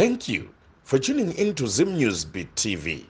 Thank you for tuning in to Zim News Beat TV.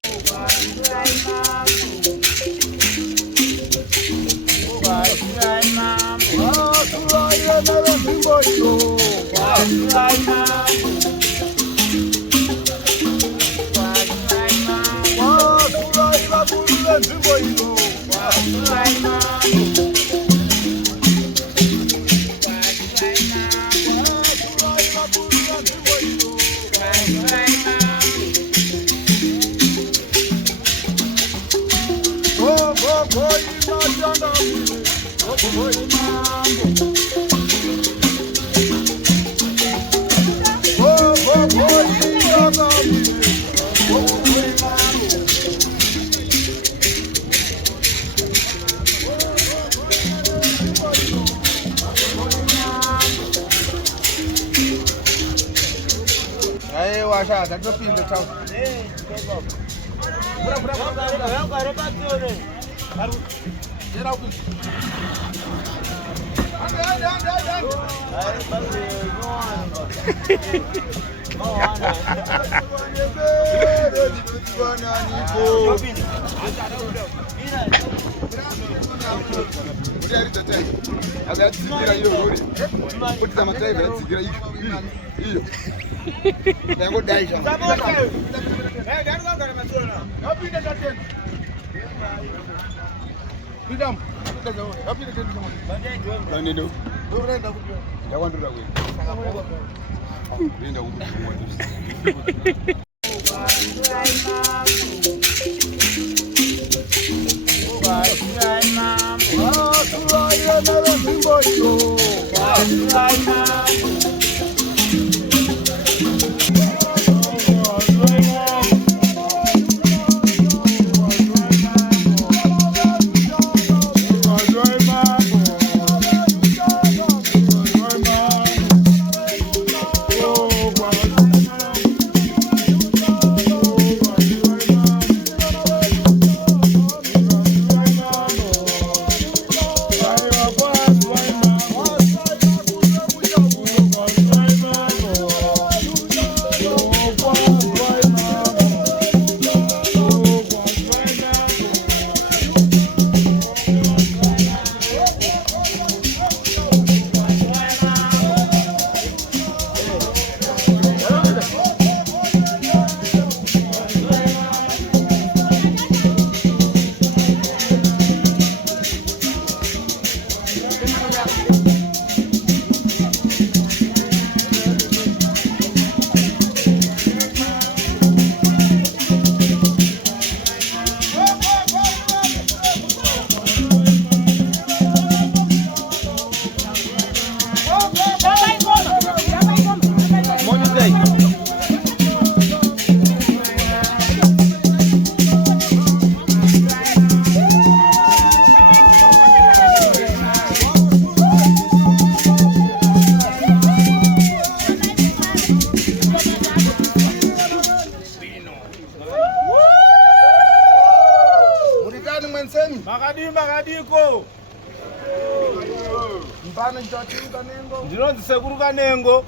Ndinonzisekuru Kanengo.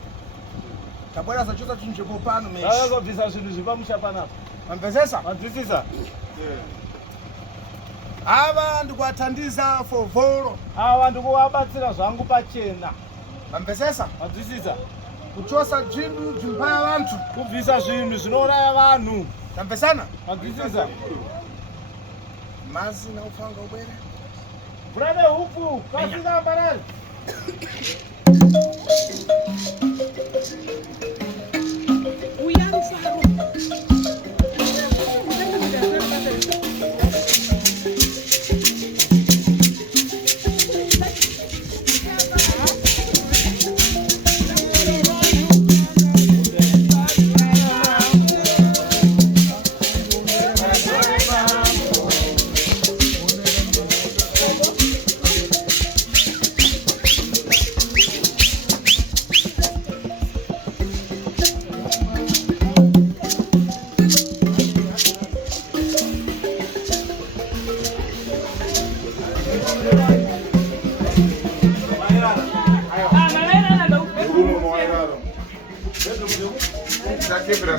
Tabora sachoza chinjebo pano meshi. Akabvisa zvinhu zvipamusha panapa. Mamvesesa? Madzisisa. Ava ndikuathandiza for vhoro. Awa ndikuvabatsira zvangu pachena. Mamvesesa? Madzisisa. Kuchosa zvinhu zvimpaya vantu. Kubvisa zvinhu zvinouraya vanhu. Mamvesana? Madzisisa. Masi na ufanga ubwere. Mvura nehupu. Kasika ambarari.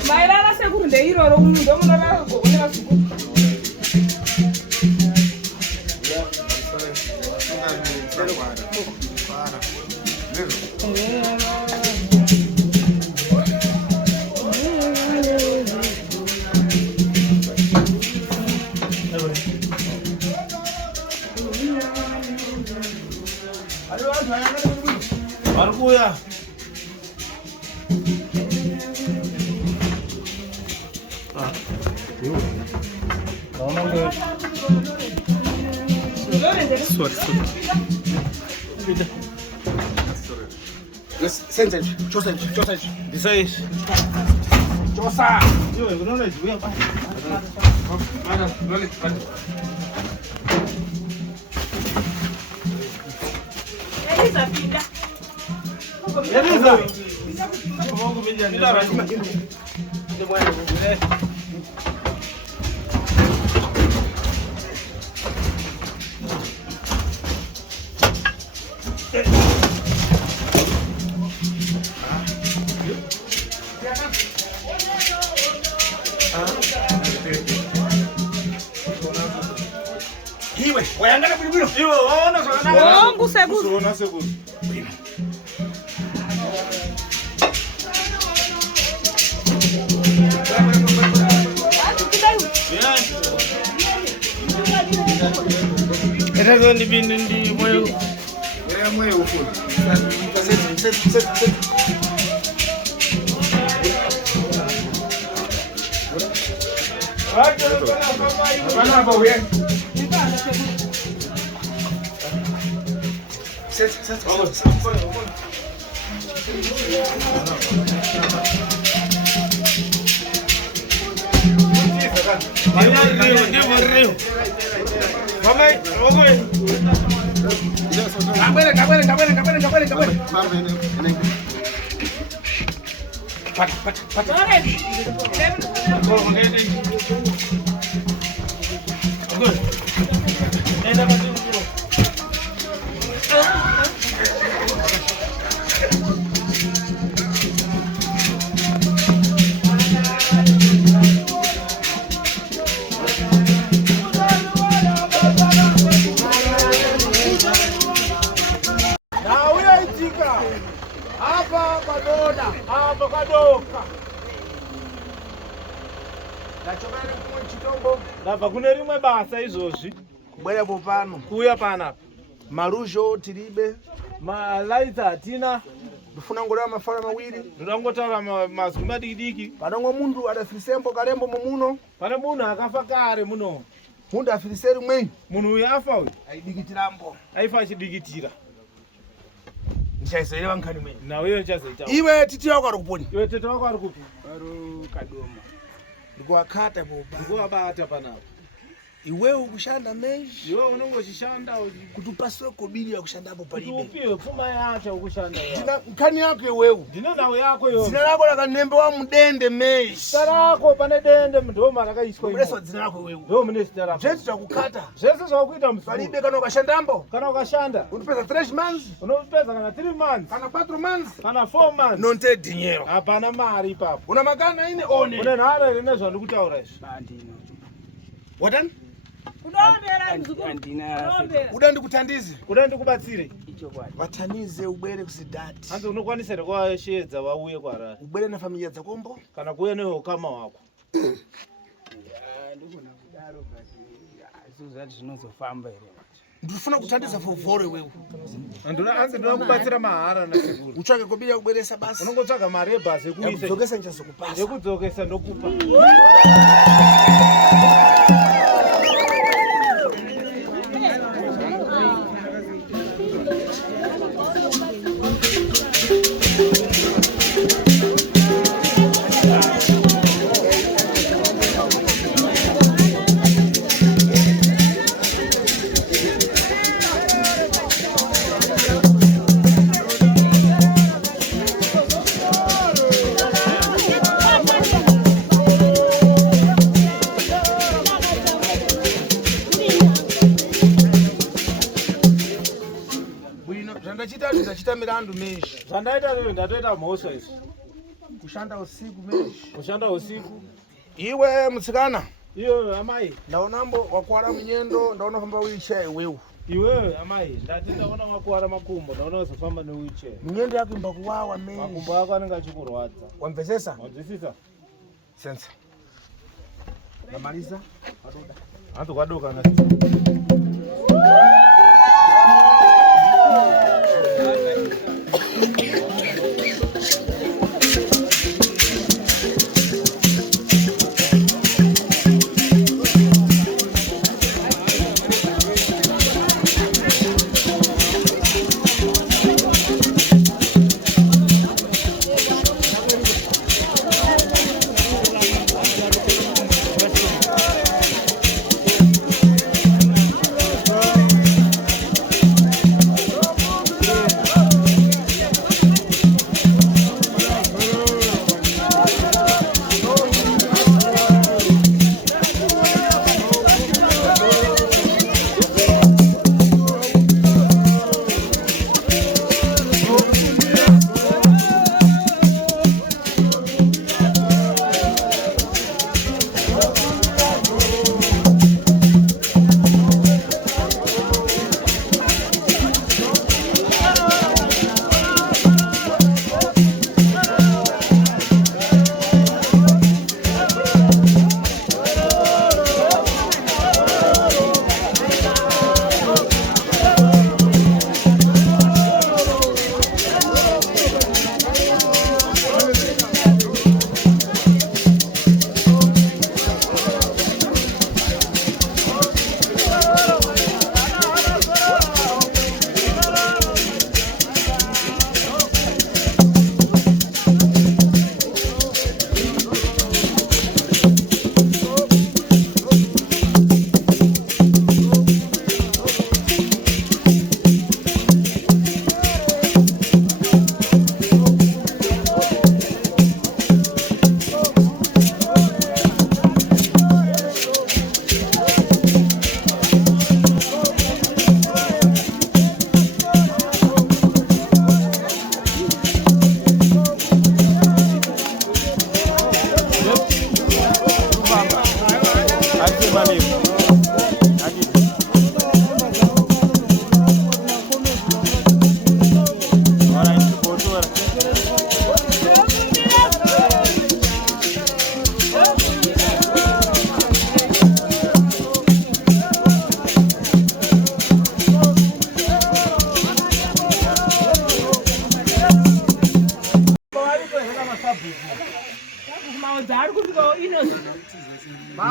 Mairara sekuru ndeiroro ndo munorara kugonera suku. Markuya. Sente, chosa. Isso aí. Chosa. Eu não leio. Elisa pinda. Elisa. Vamos Elisa. Iwe, wayangana bwino. Iwe waona zvakanaka. Wangu sekuru. Kuzoona sekuru. Etazo ndibindi ndi moyo. Moyo ufu. Sente. Bana hapo wewe. Sente. Hapa kadoka. Nachomana kumwe chitombo. Ndabva kune rimwe basa izvozvi. Kubwera popano. Kuuya panapa. Marujo tiribe. Malaiti hatina. Ndifuna ngolera mafala mawiri. Ndotangotaura mazwi madikidiki. Panongo mundu adafirisembo kalembo mumuno. Pane munhu akafa kare muno. Mundu afiriseri mwenyi. Munhu uyu afa uyu. Aidikitirambo. Aifa achidikitira. Ndichaisera nkhani mwenyi. Nawe iyo chazoita. Iwe titi yako ari kuponi. Iwe tete wako ari kupi? Ari Kadoma. Ndikuwakata popa. Ndikuwabata panapa. Iwe ukushanda meshi. Iwe unongochishanda kuti upasiwe kobiri yakushandapo palibe. Kuti upiwe pfuma yacho ukushanda yawo. Ndina nkhani yako iwewe. Ndine nawo yako yo. Dzina lako lakanembe wa mudende meshi. Dzina lako pane dende ndoma rakaiswa imo. Mreso dzina lako iwewe. Ndo mune dzina lako. Zvese zvakukata. Zvese zvakuita msuru. Palibe kana ukashandambo. Kana ukashanda. Unopeza 3 months. Unopeza kana 3 months. Kana 4 months. Kana 4 months. Nonte dinero. Hapana mari ipapo. Una magana ine one. Une nhara ine zvandikutaura izvi. Watani? Kudombera mzukuru. Uda ndikutandize. Uda ndikubatsire. Vatanize ubwere kusidati. Hanzi unokwanisa here kwashedza wauye kwaRarare. Ubwere na familia dzakombo. Kana kuuya neukama wako. Ndikuna kudaro basi azozati zvinozofamba here. Ndifuna kutandiza fovhore wewe. Hanzi ndinokubatsira mahara nasekuru. Utsvake kobira kubweresa basi. Unongotsvaga mari yebhasi yekuisa. Kudzokesa ndichazokupasa. Yekudzokesa ndokupa. Ndachita mirandu meshi. Zvandaita leo ndatoita mhosva izvi. Kushanda usiku meshi. Kushanda usiku. Iwe mtsikana. Iyo amai. Ndaonambo wakwara mnyendo ndaona kwamba wheelchair wewe. Iwe amai, ndaona wakwara makumbo, ndaona usifamba ne wheelchair. Mnyendo yako imbakuwawa meshi. Makumbo yako anenge achikurwadza. Wamvesesa? Wazwisisa? Sensa. Namaliza. Adoda. Antu kwadoka na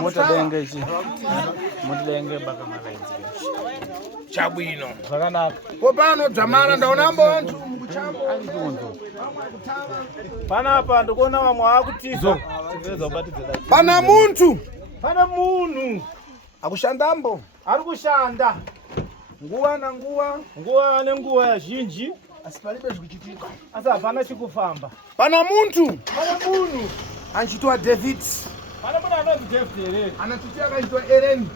Mota denge ichi. Mota denge baka malainzi. Chabwino. zvakanaka. Popano dzamara ndaonambo vantu mukuchambo. Panapa ndikuona vamwe vakutiza. Pana muntu. Pana munhu Akushandambo. ari kushanda Nguwa na nguwa. nguva nenguva yazhinji Asipalibe zvikuchitika. asi hapana chikufamba. Pana muntu. Pana munhu Anchitwa David. pana munhu anonzi David here Anatutia akachitwa Eren.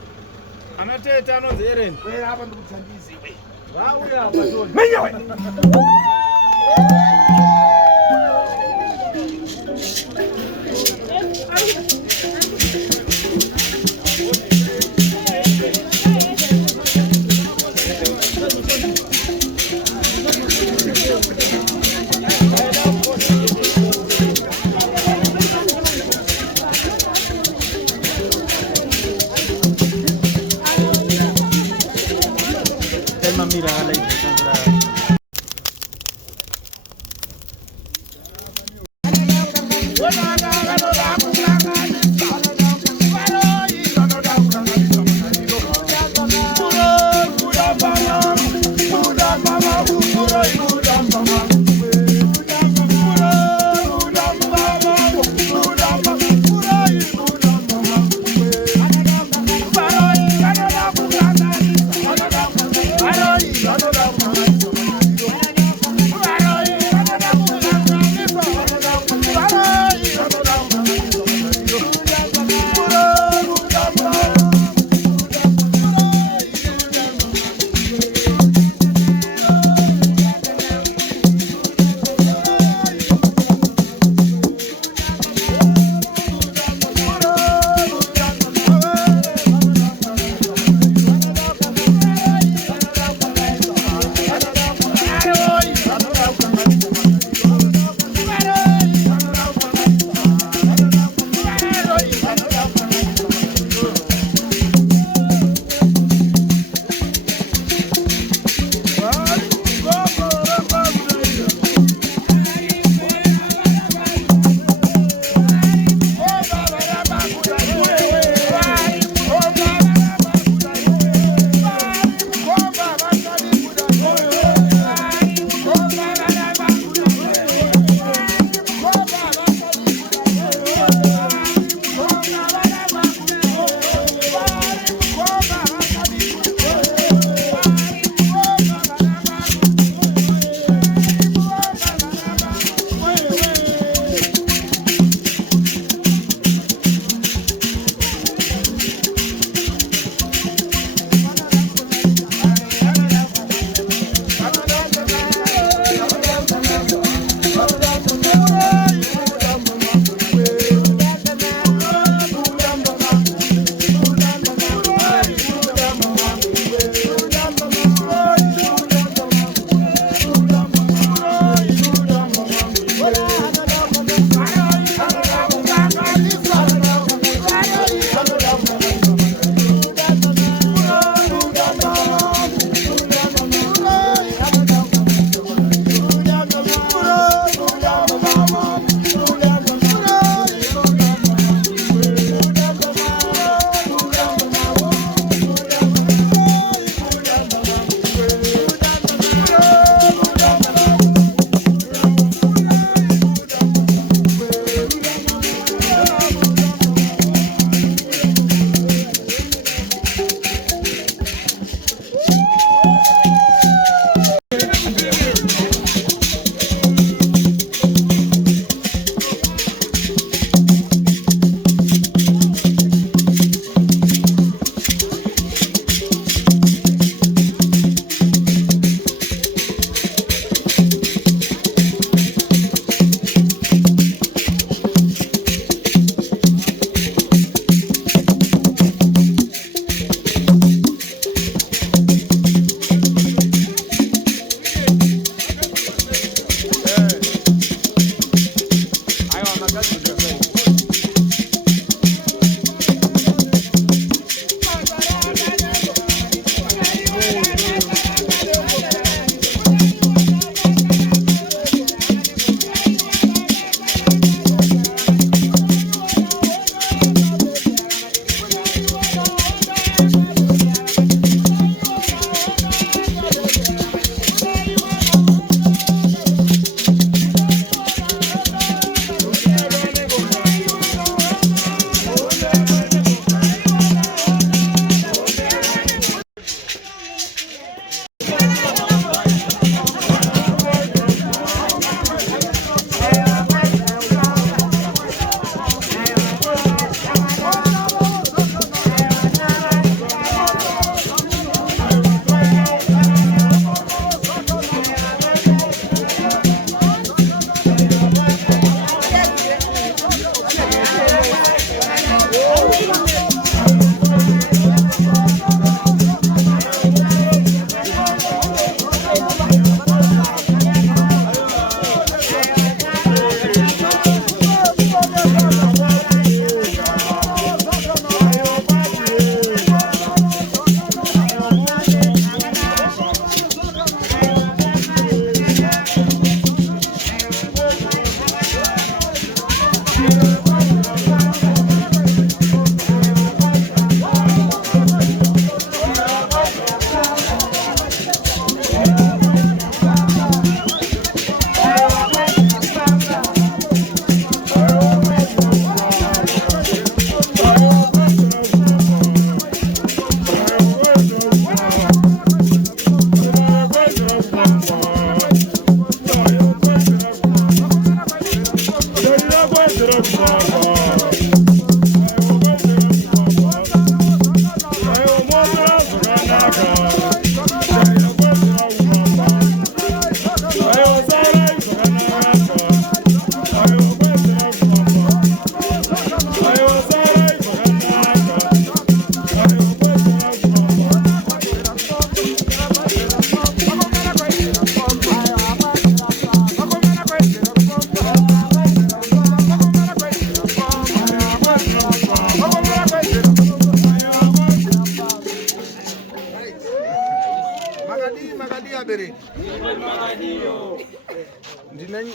anateta anonzi Eren. Wera hapa ndikutsandizi iwe. Vauya apa Tony. Menyewe.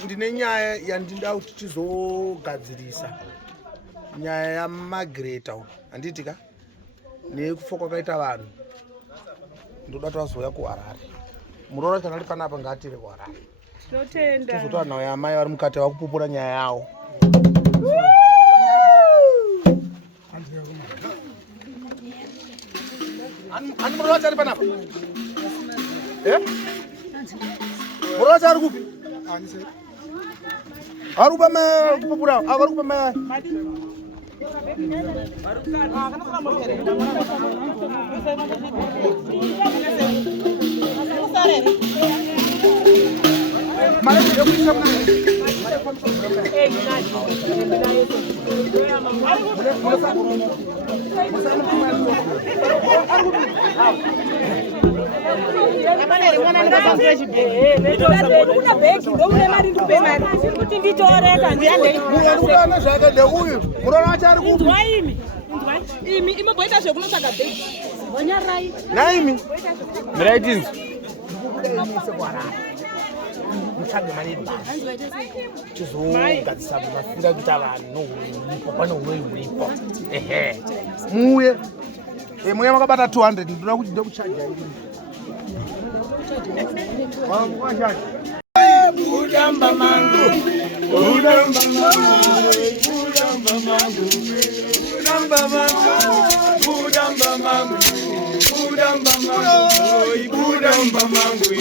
Ndine nyaya yandinda kuti tizogadzirisa nyaya yamagreta handitika nekufa kwakaita vanhu ndoda tazoya kuHarare muroro kana ari panapa ngaatire kuHarare tizotaura nawo yamai vari mukati vakupupura nyaya yawo ani muroro wacho ari panapa muroro wacho ari kupi Aru ba me kupura, aru ba me. Mare yo kuisa mana? Mutsvage mari tizogadzisa mafunda kuita vanhu pane uroyi huripo muuye muye makabata 200 ndoda kuti ndokuchaja Budamba mangu, budamba mangu, budamba mangu, budamba mangu, budamba mangu, budamba mangu, budamba mangu,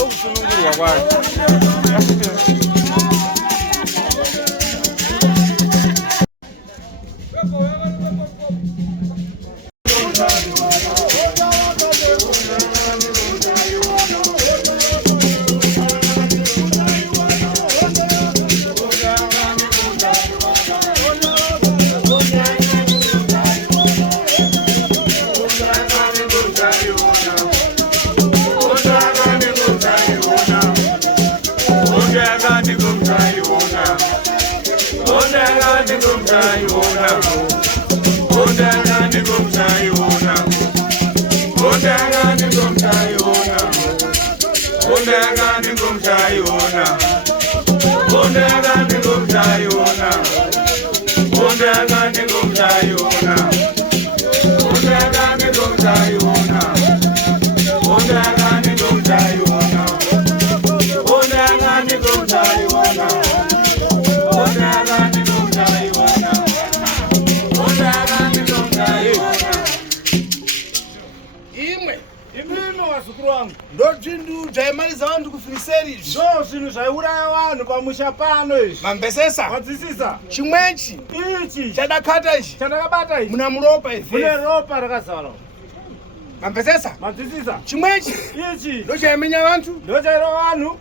ndokusunungurwa kwayo. Ndozvindu zvaimaliza vantu kufiriseri izvi. Zvinhu zvaiuraya vanhu pamusha pano izvi. Mambesesa. Wadzisisa. Chimwechi. Ichi. Chadakata ichi. Chandakabata ichi. Muna muropa ife. Mune ropa rakazara. Mambesesa. Wadzisisa. Chimwechi. Ichi. Ndochaimenya vantu. Ndochairo vanhu.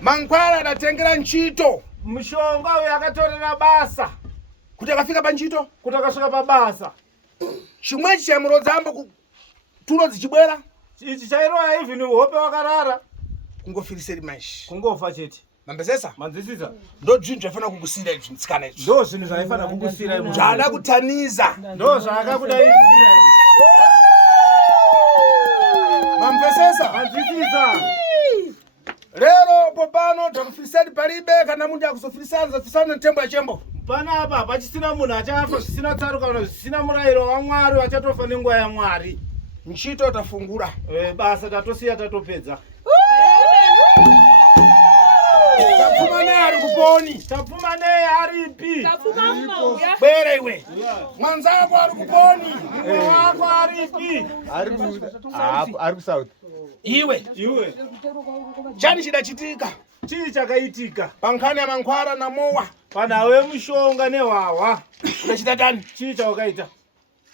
Mankhwara adatengera Nchito. Mushonga uyu akatorera basa. Kuti akafika panchito. Kuti akasvika pabasa. Chimwechi chamurodza ambo tulo dzichibwera. Ichi chairoya even hope wakarara. Kungofiriseri maishi. Kungofa chete. Mambesesa. Manzisisa. Ndozvinhu zvaifana kukusira izvi mtsikana izvi. Ndozvinhu zvaifana kukusira izvi. Zvada kutaniza. Ndozvaakakudaidzira izvi. Mambesesa. Manzisisa. Lero popano takufiriseri palibe kana munhu akuzofirisana ntembo yachembo. Panapa pachisina munhu achafa zvisina tsaruka kana zvisina murayiro waMwari achatofa nenguva yaMwari. Nchito tafungura. Basa tatosiya tatopedza. Tapfuma nei ari kuponi. Tapfuma nei aripi. Tapfuma mauya. Bwera iwe. Mwanzako ari kuponi. Mwe wako aripi. Ari kusouth. Iwe. Chani chidachitika? Chii chakaitika? Pankhani ya mankhwara na mowa. Panawe mushonga newawa. Udachita tani? Chii chawakaita?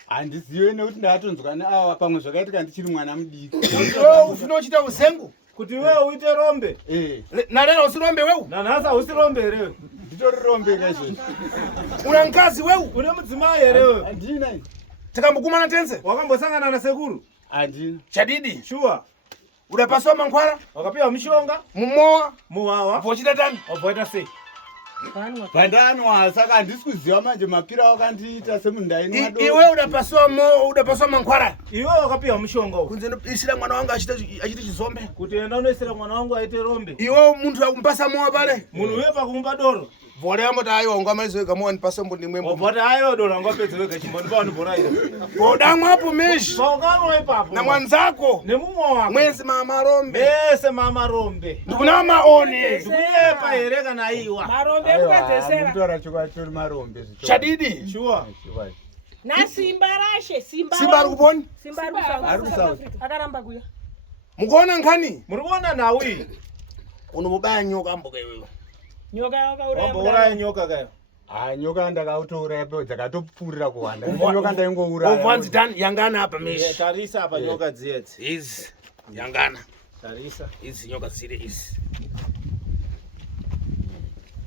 Handizive nekuti ndatonzwa neava pamwe zvakaitika ndichiri mwana mudiki. Wewe ufuna kuchita uzengu? Kuti wewe uite rombe? Nalero usirombe wewe? Nanhasa usirombe here. Nditori rombe kaizvozvo. Una mkazi wewe? Une mudzimai here wewe? Handina. Takambokumana tenze? Wakambosangana nasekuru? Handina. Chadidi? Sure. Udapaswa mankhwara? Wakapiwa mushonga? Mumowa? Muwawa. Wachita tani? Wabvaita sei? Pandanwa saka handisi kuziva manje mapira wakandiita semunhu ndainwa. Iwe udapaswa mankhwara? Iwe wakapiwa mushonga uyu. Kunze isira mwana wangu achite chizombe. Kuti enda unoisira mwana wangu aite rombe. Iwe muntu akumpasa mowa pale? Munhu uye pakumupa doro. Vhora yamoti aiwa ungamaliza wega mowa ndipase mbo ndimwembo. Wabvati aiwa doro angapedza wega chimbondipa wandiboraira. Kodamwapo meshi. Saukanwa ipapo. Na mwanzako. Nemumwe wako. Mwezi mama rombe. Mese mama rombe. Ndikuna maone. Ndikuyepa here kana aiwa. Marombe kukadzesera. Mutora chokwadi marombe. Chadidi? Sure. Na Simba rashe. Simba ari kuponi? Simba ari kusouth. Akaramba kuya. Mukuona nkhani? Muri kuona nawi? Unomubaya nyoka mboka iwewe. Nyoka yakauraya. Wambouraya nyoka kayo. Nyoka ndakautouraya pepo dzakatopfuurira kuwanda. Nyoka ndaingouraya. Obvanzi tani yangana apa meshi. Tarisa apa nyoka dzedzi. Izi yangana. Tarisa. Izi nyoka zire izi.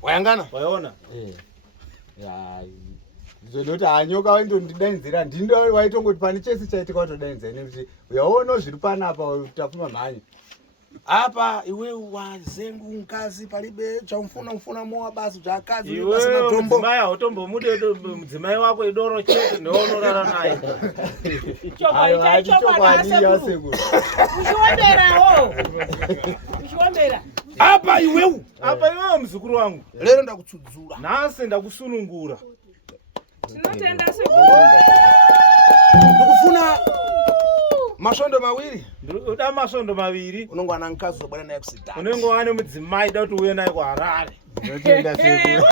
Wayangana? Waona? Zvenoti nyoka waindondidaidzira ndindo waitongoti pane chese chaitika watodaidza nekuti uyaona zviri panapa tapfuma mhanyi. Apa iwe wazengu mkazi palibe chaufuna mowa basi zvakazi pasina tombo. Mudzimai hautombo mudzimai wako idoro chete ndoonorara naye. Uchiwambera. Apa iwewe. Apa iwewe muzukuru wangu. Lero ndakutsudzura. Nhasi ndakusunungura. Tinotenda sekuru. Ndikufuna masvondo mawiri. Uda masvondo maviri. Unongwana mkazi wobwana naye kusidhani. Unenge wane mudzimai da kuti uye naye kuHarare. Ndotenda sekuru.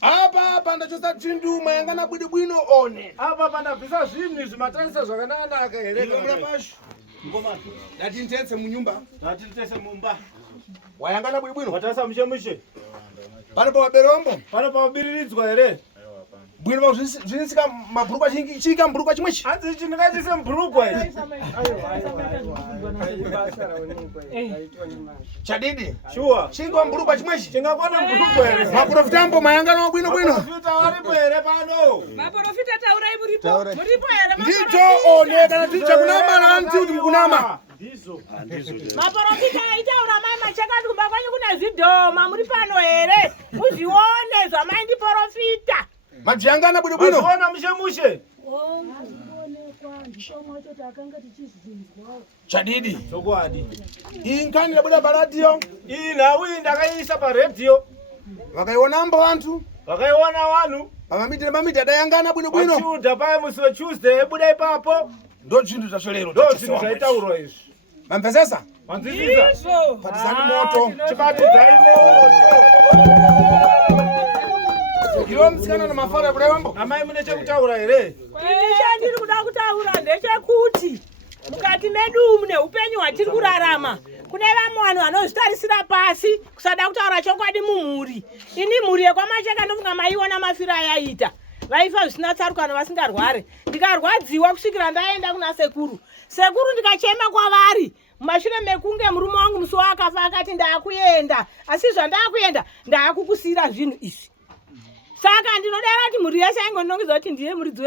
Apa ndachosa chindu mayangana apa pandabvisa zvinhu izvi matarisa zvakanaka here Ngomira pashu. Ndatinitetse munyumba. ndatitese mumba Wayangana bwino. watarisa mushe Pano pa berombo. pano paubiriridzwa here Bwino zvinisika mabhurukwa chika mburukwa chimwechi. hanzi ichi ndingachise mubhurugwa here Chadidi. shuwa Chika mburukwa chimwechi. chingakwana mubhurugwa here Maprofitambo mayangana bwino. maprofita varipo here pano Maprofita taurai muripo. Muripo here Ndito one kana ticha kunama na anti kuti kunama. Maprofita aitaura mai machakati kumba kwanyu kuna zvidhoma muri pano here. Muzvione zvamaindi profita. Majangana bwino. maziona mushe Chadidi. chokwadi Inkani labuda baradio. iyi nhau iyi ndakaiisa paredhiyo Vakaiona mbo vantu. vakaiona vanhu Mamita dayangana bwino. vachiudha pai musi wetuesday ebuda ipapo Ndo zvinhu zvacho lero. ndo zvinhu zvaitaurwa izvi Mamvesesa? manzwisisa Patizani moto. chibatidzai moto Iwo mtsikana na mafara kudai wambo. amai mune chekutaura here Ini chandiri kuda kutaura ndechekuti mukati medu mune upenyu hwatiri kurarama kune vamwe vanhu vanozvitarisira pasi kusada kutaura chokwadi mumhuri. Ini mhuri yekwamacheka ndofunga maiona mafiro ayaita vaifa zvisina tsarukano vasingarware. Ndikarwadziwa kusvikira ndaenda kuna sekuru ndikachema kwavari mumashure mekunge murume wangu musi wakafa akati ndaakuenda asi zvandakuenda ndaakukusiyira zvinhu izvi. Saka ndinodara kuti mhuri yese aingonongedza kuti ndiye muridzi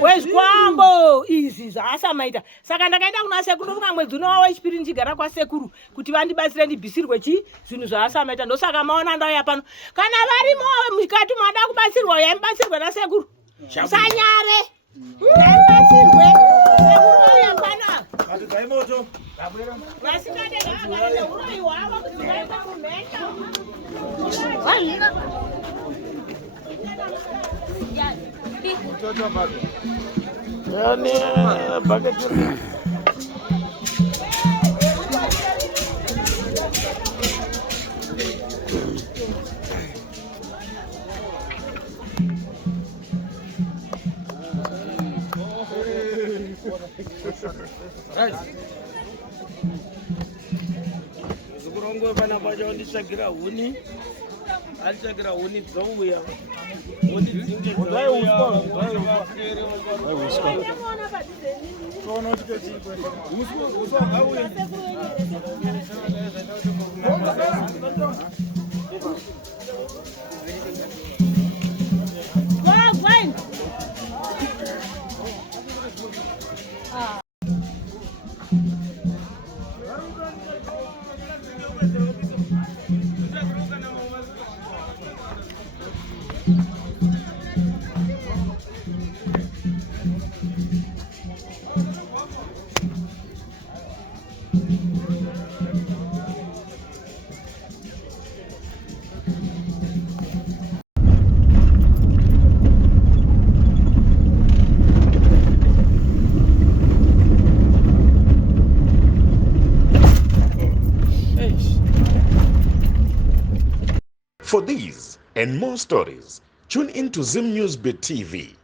wezvikwambo izvi zvaasamaita. Saka ndakaenda kuna sekuru ndofunga mwedzi uno wechipiri ndichigara kwasekuru kuti vandibatsire ndibvisirwe zvinhu zvaasamaita. Ndosaka maona ndauya pano. Kana varimo mukati mada kubatsirwa yaibatsirwa nasekuru. Musanyare. Ngaibatsirwe. Sekuru auya pano. batidzai moto Vasikade ngavagare neuroyi hwavo kuti vaita kumheta. Zikurongo pana pacho nditsvagira huni. Anditsvagira huni dzouya. Huni dzinge dzouya. For these and more stories, tune into Zim News Bit TV.